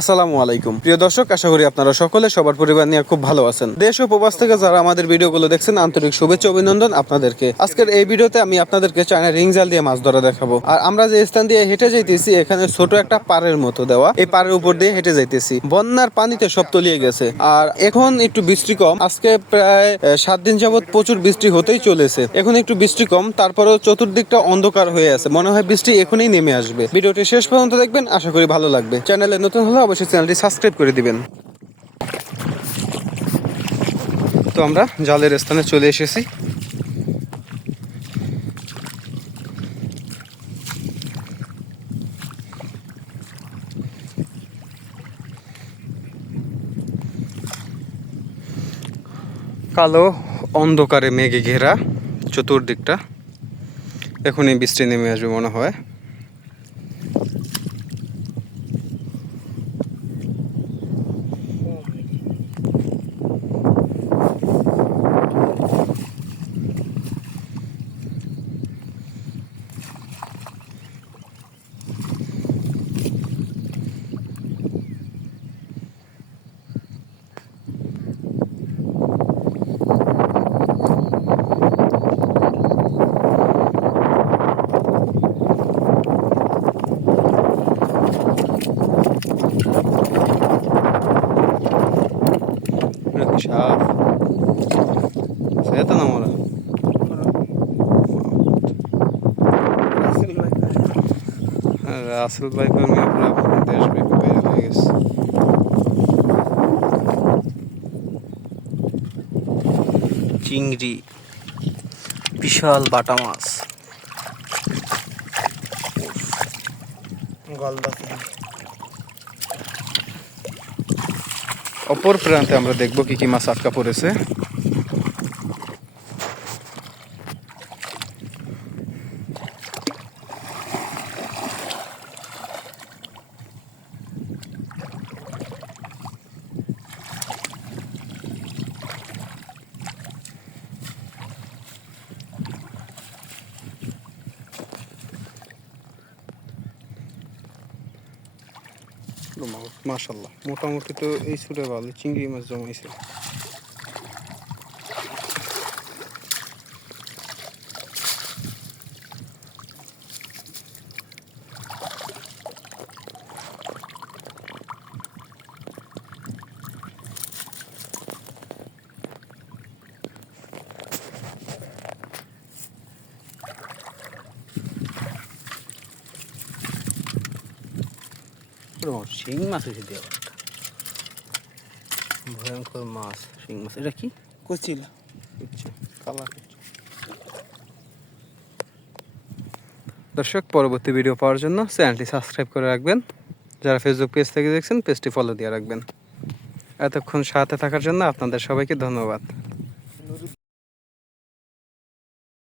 আসসালামু আলাইকুম প্রিয় দর্শক, আশা করি আপনারা সকলে সবার পরিবার নিয়ে খুব ভালো আছেন। দেশ ও প্রবাস থেকে যারা আমাদের ভিডিওগুলো দেখছেন, আন্তরিক শুভেচ্ছা অভিনন্দন আপনাদেরকে। আজকের এই ভিডিওতে আমি আপনাদেরকে চায়না রিং জাল দিয়ে মাছ ধরা দেখাবো। আর আমরা যে স্থান দিয়ে হেঁটে যাইতেছি, এখানে ছোট একটা পাড়ের মতো দেওয়া, এই পাড়ের উপর দিয়ে হেঁটে যাইতেছি। বন্যার পানিতে সব তলিয়ে গেছে, আর এখন একটু বৃষ্টি কম। আজকে প্রায় 7 দিন যাবত প্রচুর বৃষ্টি হতেই চলেছে। এখন একটু বৃষ্টি কম, তারপরেও চতুর্দিকটা অন্ধকার হয়ে আছে। মনে হয় বৃষ্টি এখনই নেমে আসবে। ভিডিওটি শেষ পর্যন্ত দেখবেন, আশা করি ভালো লাগবে। চ্যানেলে নতুন হলে অবশ্যই চ্যানেলটি সাবস্ক্রাইব করে দিবেন। তো আমরা জালের স্থানে চলে এসেছি। কালো অন্ধকারে মেঘে ঘেরা চতুর্দিকটা। এখনই বৃষ্টি নেমে আসবে মনে হয়। সাপ সেটা না মরা রাসেল ভাই কর্মী আপনার দেশব্যাপী বাইরে হয়ে গেছে। চিংড়ি, বিশাল বাটা মাছ। অপর প্রান্তে আমরা দেখব কি কি মাছ আটকা পড়েছে। মাশাআল্লাহ, মোটামুটি তো এই সুরে ভালো চিংড়ি মাছ জমাইছে। শিং মাছ হয়েছে দেওয়া, ভয়ঙ্কর মাছ শিং মাছ। এটা কি কুচিলা? কালা। দর্শক, পরবর্তী ভিডিও পাওয়ার জন্য চ্যানেলটি সাবস্ক্রাইব করে রাখবেন। যারা ফেসবুক পেজ থেকে দেখছেন, পেজটি ফলো দিয়ে রাখবেন। এতক্ষণ সাথে থাকার জন্য আপনাদের সবাইকে ধন্যবাদ।